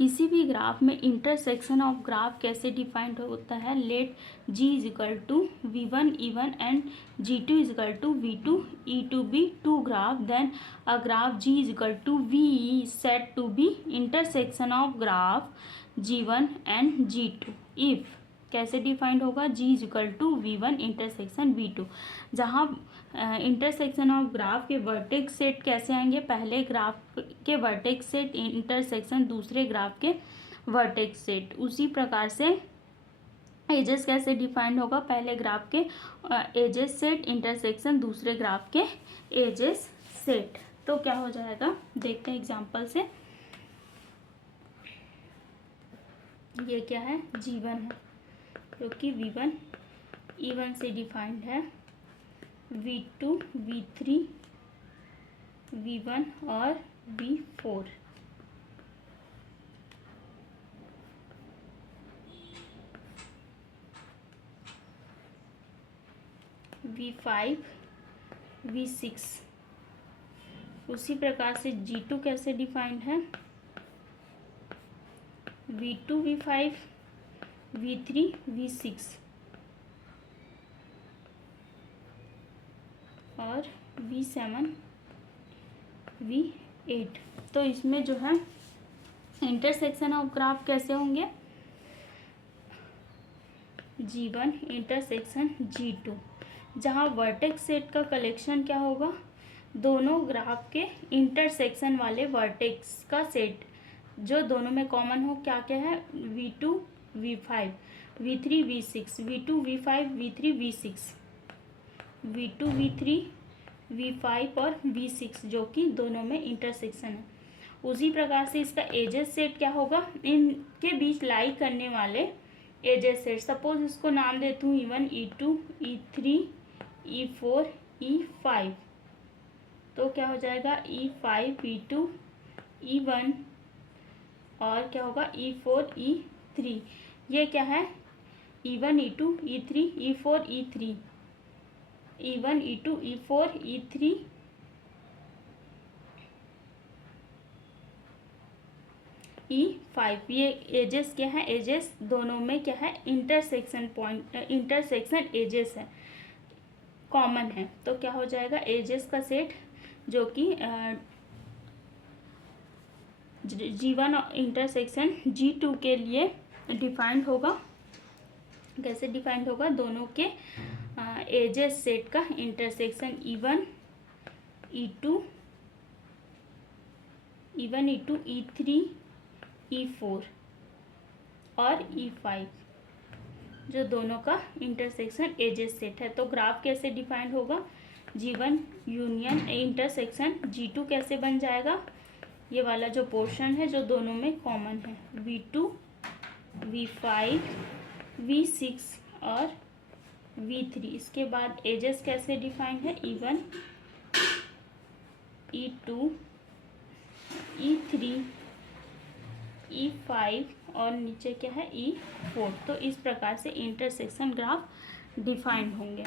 किसी भी ग्राफ में इंटरसेक्शन ऑफ ग्राफ कैसे डिफाइंड होता है? Let G is equal to V1 E1 and G2 is equal to V2 E2 be two graph, then a graph G is equal to V set to be intersection of graph G1 and G2 if कैसे डिफाइंड होगा? G is equal to V1 intersection V2, जहाँ intersection of graph के vertex set कैसे आएंगे? पहले graph के vertex set intersection दूसरे ग्राफ के वर्टेक्स सेट। उसी प्रकार से एजेस कैसे डिफाइंड होगा? पहले ग्राफ के एजेस सेट इंटरसेक्शन दूसरे ग्राफ के एजेस सेट। तो क्या हो जाएगा देखते हैं एग्जांपल से। ये क्या है? G1 है क्योंकि V1 E1 से डिफाइंड है, V2 V3 V1 और V4। V5 V6। उसी प्रकार से G2 कैसे डिफाइंड है? V2 V5 V3 V6 और V7 V8। तो इसमें जो है इंटरसेक्शन ऑफ ग्राफ कैसे होंगे? G1 इंटरसेक्शन G2, जहाँ वर्टेक्स सेट का कलेक्शन क्या होगा? दोनों ग्राफ के इंटरसेक्शन वाले वर्टेक्स का सेट जो दोनों में कॉमन हो। क्या क्या है? V2 V5 V3 V6 V2 V5 V3 V6 V2 V3 V5 और V6 जो कि दोनों में इंटरसेक्शन है। उसी प्रकार से इसका एजेस सेट क्या होगा? इनके बीच लाई करने वाले एजेस सेट। सपोज इसको नाम देती हूँ E1 E2 E3 E4 E5। तो क्या हो जाएगा? E5 E2 E1 और क्या होगा? E4 E3। ये क्या है? E1 E2 E3 E4 E3 E1 E2 E4 E3 E5। ये एजेस क्या है? एजेस दोनों में क्या है? इंटरसेक्शन पॉइंट, इंटरसेक्शन एजेस है, कॉमन है। तो क्या हो जाएगा? एजेस का सेट जो कि G1 इंटरसेक्शन G2 के लिए डिफाइंड होगा। कैसे डिफाइंड होगा? दोनों के एजेस सेट का intersection E1 E2 E3 E4 और E5 जो दोनों का इंटरसेक्शन एजेस सेट है। तो ग्राफ कैसे डिफाइंड होगा? G1 यूनियन इंटरसेक्शन G2 कैसे बन जाएगा? ये वाला जो पोर्शन है जो दोनों में कॉमन है, V2 V5 V6 और V3। इसके बाद एजेस कैसे डिफाइंड है? E1 E2 E3 E5 और नीचे क्या है? E4। तो इस प्रकार से इंटरसेक्शन ग्राफ डिफाइंड होंगे।